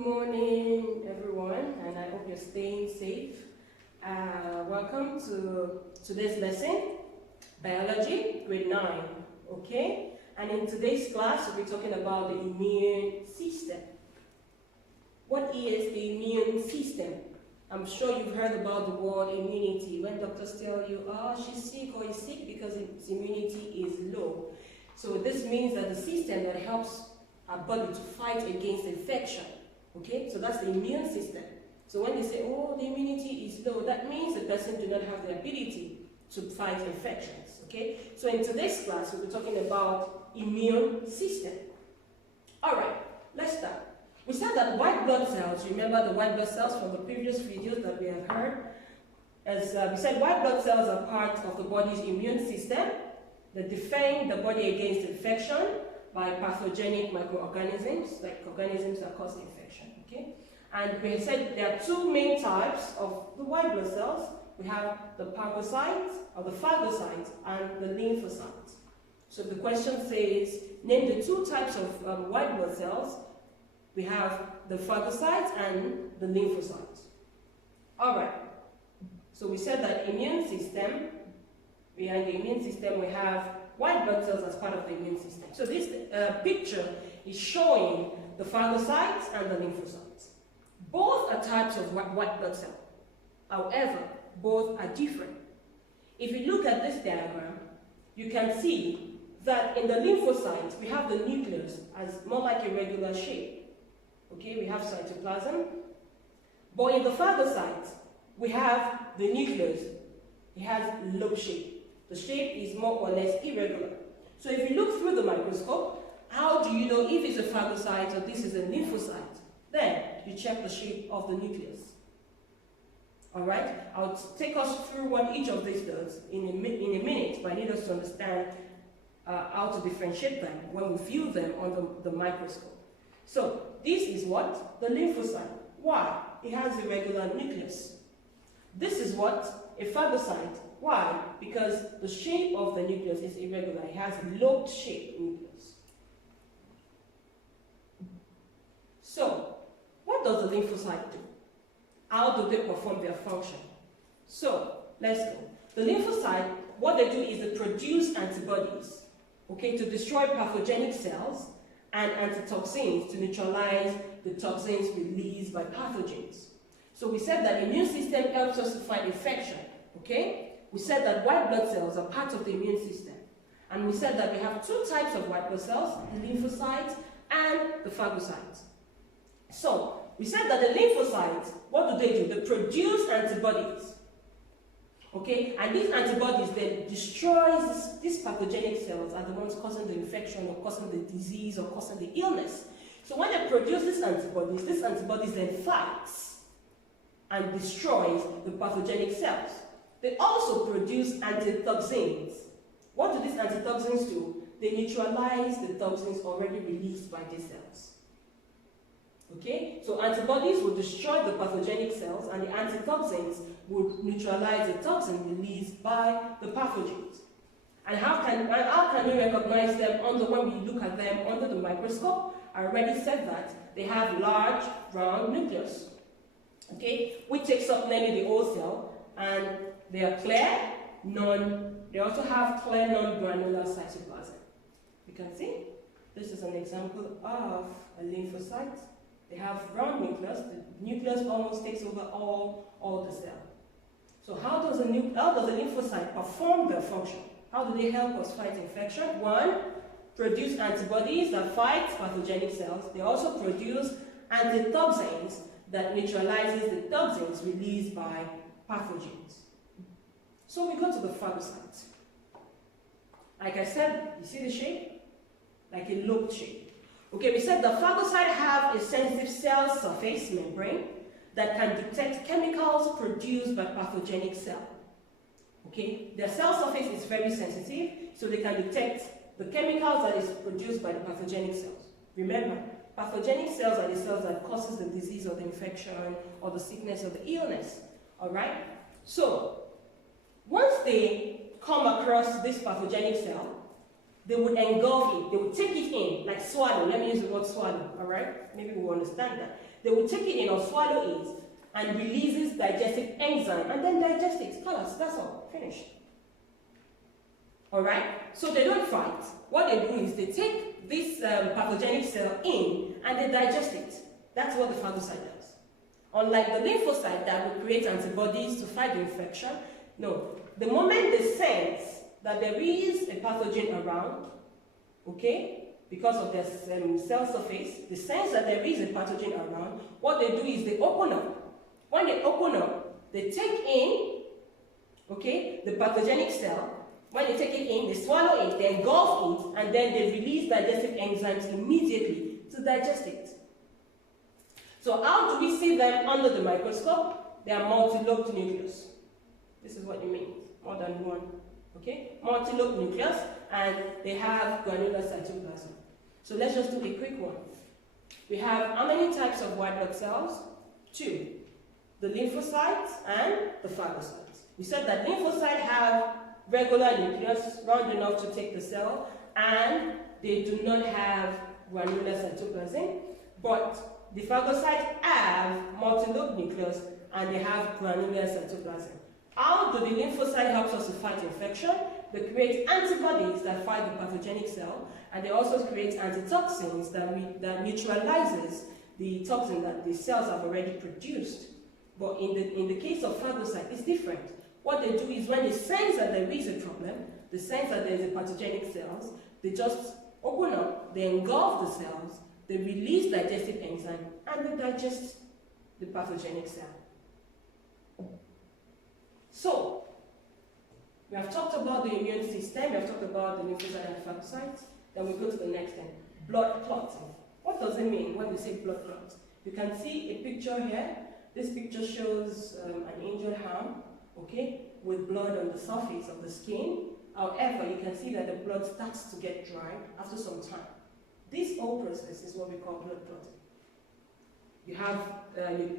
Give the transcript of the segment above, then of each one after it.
morning, everyone, and I hope you're staying safe. Welcome to today's lesson, Biology, Grade 9, okay? And in today's class, we'll be talking about the immune system. What is the immune system? I'm sure you've heard about the word immunity. When doctors tell you, oh, she's sick or he's sick because its immunity is low. So this means that the system that helps our body to fight against infection. Okay, so that's the immune system. So when they say, oh, the immunity is low, that means the person does not have the ability to fight infections. Okay, so in today's class, we'll be talking about immune system. All right, let's start. We said that white blood cells, remember the white blood cells from the previous videos that we have heard? As we said, white blood cells are part of the body's immune system that defend the body against infection by pathogenic microorganisms, like organisms that cause infection, okay? And we said there are two main types of the white blood cells. We have the phagocytes, or the phagocytes, and the lymphocytes. So the question says, name the two types of white blood cells. We have the phagocytes and the lymphocytes. All right, so we said that immune system, behind the immune system we have white blood cells as part of the immune system. So this picture is showing the phagocytes and the lymphocytes. Both are types of white blood cell. However, both are different. If you look at this diagram, you can see that in the lymphocytes, we have the nucleus as more like a regular shape. Okay, we have cytoplasm. But in the phagocytes, we have the nucleus. It has lobe shape. The shape is more or less irregular. So if you look through the microscope, how do you know if it's a phagocyte or this is a lymphocyte? Then you check the shape of the nucleus. All right, I'll take us through what each of these does in a minute, but I need us to understand how to differentiate them when we view them under the microscope. So this is what? The lymphocyte. Why? It has a regular nucleus. This is what? A phagocyte. Why? Because the shape of the nucleus is irregular. It has a lobed shaped nucleus. So, what does the lymphocyte do? How do they perform their function? So, let's go. The lymphocyte, what they do is they produce antibodies, okay, to destroy pathogenic cells and antitoxins to neutralize the toxins released by pathogens. So we said that the immune system helps us to fight infection, okay? We said that white blood cells are part of the immune system. And we said that we have two types of white blood cells, the lymphocytes and the phagocytes. So, we said that the lymphocytes, what do? They produce antibodies. Okay? And these antibodies, they destroy these pathogenic cells are the ones causing the infection or causing the disease or causing the illness. So when they produce these antibodies then fights and destroys the pathogenic cells. They also produce antitoxins. What do these antitoxins do? They neutralize the toxins already released by these cells. Okay? So antibodies will destroy the pathogenic cells and the antitoxins will neutralize the toxin released by the pathogens. And how can we recognize them when we look at them under the microscope? I already said that they have large round nucleus. Okay? Which takes up mainly the whole cell, and they are clear, they also have clear non-granular cytoplasm. You can see, this is an example of a lymphocyte. They have round nucleus. The nucleus almost takes over all the cell. So how does a lymphocyte perform their function? How do they help us fight infection? One, produce antibodies that fight pathogenic cells. They also produce antitoxins that neutralizes the toxins released by pathogens. So we go to the phagocytes. Like I said, you see the shape? Like a lobed shape. Okay, we said the phagocytes have a sensitive cell surface membrane that can detect chemicals produced by pathogenic cell. Okay, their cell surface is very sensitive, so they can detect the chemicals that is produced by the pathogenic cells. Remember, pathogenic cells are the cells that causes the disease or the infection or the sickness or the illness. All right? So, once they come across this pathogenic cell, they would engulf it, they would take it in, like swallow. Let me use the word swallow, all right? Maybe we will understand that. They would take it in or swallow it and releases digestive enzyme and then digest it. Clots, that's all, finished. All right? So they don't fight. What they do is they take this pathogenic cell in and they digest it. That's what the phagocyte does. Unlike the lymphocyte that will create antibodies to fight the infection, no. The moment they sense that there is a pathogen around, okay, because of their cell surface, they sense that there is a pathogen around, what they do is they open up. When they open up, they take in, okay, the pathogenic cell. When they take it in, they swallow it, they engulf it, and then they release digestive enzymes immediately to digest it. So how do we see them under the microscope? They are multi-lobed nucleus. This is what it means, more than one. Okay? Multi-lobed nucleus, and they have granular cytoplasm. So let's just do a quick one. We have how many types of white blood cells? 2. The lymphocytes and the phagocytes. We said that lymphocytes have regular nucleus, round enough to take the cell, and they do not have granular cytoplasm, but the phagocytes have multi-lobed nucleus and they have granular cytoplasm. How do the lymphocyte help us to fight infection? They create antibodies that fight the pathogenic cell, and they also create antitoxins that neutralizes the toxin that the cells have already produced. But in the case of phagocyte, it's different. What they do is when they sense that there is a problem, they sense that there is a pathogenic cells, they just open up, they engulf the cells, they release digestive enzyme, and they digest the pathogenic cell. So, we have talked about the immune system, we have talked about the lymphocyte and phagocytes, then we go to the next thing, blood clotting. What does it mean when we say blood clot? You can see a picture here. This picture shows an injured arm, okay, with blood on the surface of the skin. However, you can see that the blood starts to get dry after some time. This whole process is what we call blood clotting. You have,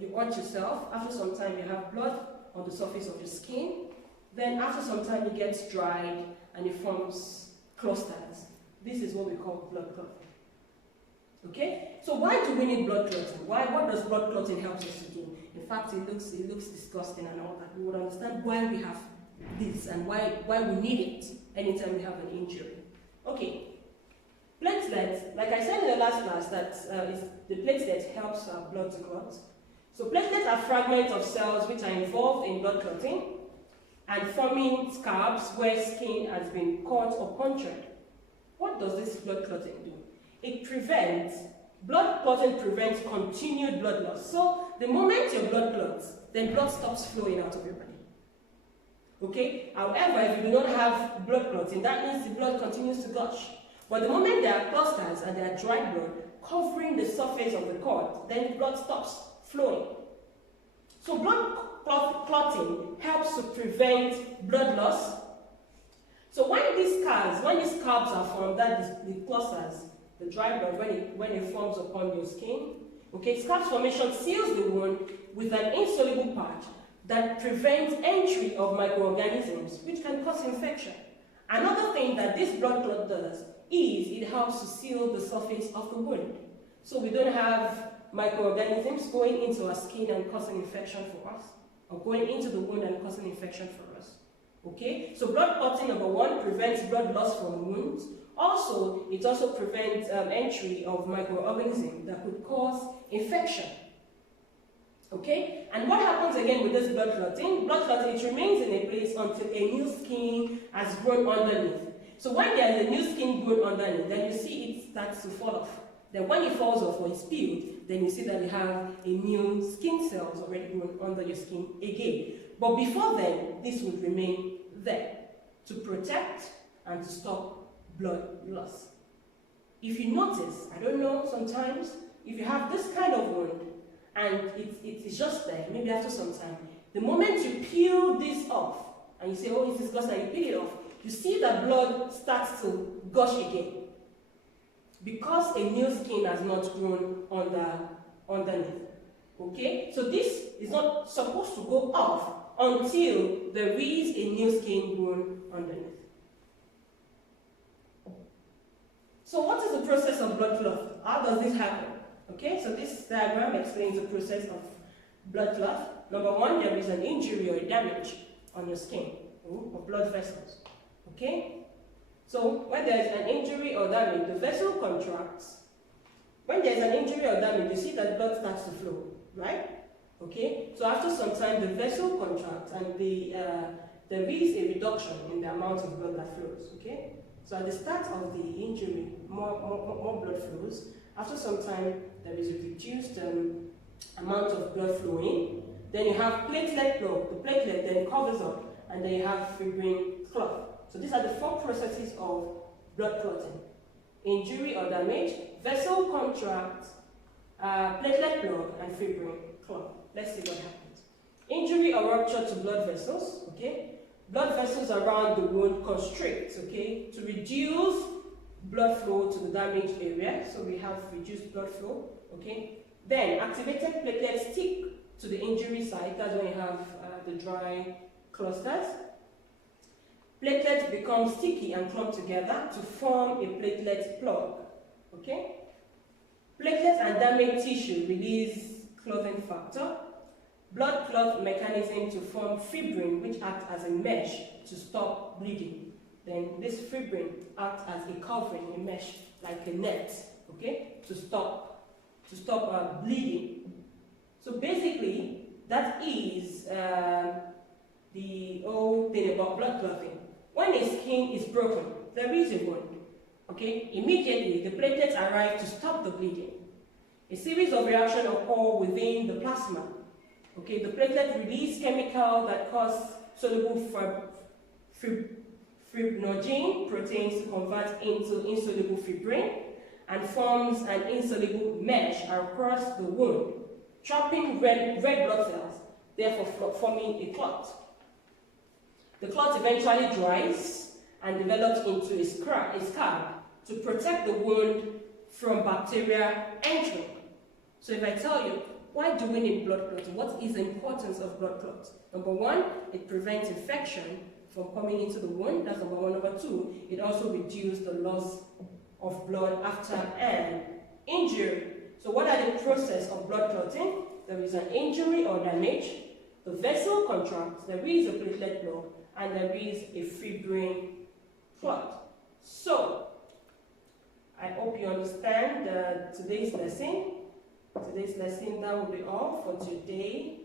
you watch yourself, after some time you have blood on the surface of your skin, then after some time it gets dried and it forms clusters. This is what we call blood clotting. Okay? So why do we need blood clotting? What does blood clotting help us to do? In fact, it looks disgusting and all that. We would understand why we have this and why we need it anytime we have an injury. Okay. Platelets, like I said in the last class, the platelet helps our blood to clot. So platelets are fragments of cells which are involved in blood clotting and forming scabs where skin has been cut or punctured. What does this blood clotting do? Blood clotting prevents continued blood loss. So the moment your blood clots, then blood stops flowing out of your body. Okay? However, if you do not have blood clotting, that means the blood continues to gush. But the moment there are clusters and there are dry blood covering the surface of the cord, then blood stops flowing. So blood clotting helps to prevent blood loss. So when these scabs are formed, that is the clusters, the dry blood, when it forms upon your skin, okay, scabs formation seals the wound with an insoluble patch that prevents entry of microorganisms, which can cause infection. Another thing that this blood clot does is it helps to seal the surface of the wound. So we don't have microorganisms going into our skin and causing infection for us, or going into the wound and causing infection for us. Okay? So blood clotting, number one, prevents blood loss from wounds. Also, it also prevents entry of microorganisms that could cause infection. Okay? And what happens again with this blood clotting? Blood clotting, it remains in a place until a new skin has grown underneath. So when there is a new skin grown underneath, then you see it starts to fall off. Then when it falls off or it's peeled, then you see that you have a new skin cells already grown under your skin again. But before then, this would remain there to protect and to stop blood loss. If you notice, I don't know, sometimes, if you have this kind of wound and it's just there, maybe after some time, the moment you peel this off and you say, oh, it's disgusting, and you peel it off, you see that blood starts to gush again because a new skin has not grown underneath. Okay? So this is not supposed to go off until there is a new skin grown underneath. So what is the process of blood clot? How does this happen? Okay, so this diagram explains the process of blood clot. Number one, there is an injury or damage on your skin or blood vessels. Okay, so when there is an injury or damage, the vessel contracts. When there is an injury or damage, you see that blood starts to flow, right? Okay, so after some time, the vessel contracts and there is a reduction in the amount of blood that flows. Okay, so at the start of the injury, more blood flows. After some time, there is a reduced amount of blood flowing. Then you have platelet flow. The platelet then covers up, and then you have fibrin clot. So these are the 4 processes of blood clotting: injury or damage, vessel contract, platelet clot, and fibrin clot. Let's see what happens. Injury or rupture to blood vessels. Okay, blood vessels around the wound constrict. Okay, to reduce blood flow to the damaged area. So we have reduced blood flow. Okay, then activated platelets stick to the injury site. That's when you have the dry clusters. Platelets become sticky and clump together to form a platelet plug. Okay? Platelets and damaged tissue release clotting factor. Blood clot mechanism to form fibrin, which acts as a mesh to stop bleeding. Then this fibrin acts as a covering, a mesh, like a net, okay, to stop bleeding. So basically, that is the whole thing about blood clotting. When a skin is broken, there is a wound. Okay, immediately the platelets arrive to stop the bleeding. A series of reactions occur within the plasma. Okay, the platelet release chemicals that cause soluble fibrinogen proteins to convert into insoluble fibrin and forms an insoluble mesh across the wound, trapping red blood cells, therefore forming a clot. The clot eventually dries and develops into a scab to protect the wound from bacteria entering. So if I tell you, why do we need blood clotting? What is the importance of blood clots? Number one, it prevents infection from coming into the wound. That's number one. Number two, it also reduces the loss of blood after an injury. So what are the process of blood clotting? There is an injury or damage. The vessel contracts. There is a platelet flow, and there is a fibrin clot. So I hope you understand today's lesson. That will be all for today,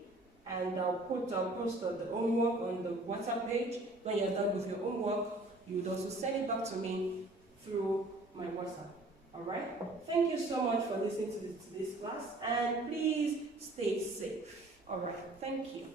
and I'll post the homework on the WhatsApp page. When you're done with your homework, you would also send it back to me through my WhatsApp. All right? Thank you so much for listening to this class, and please stay safe. All right? Thank you.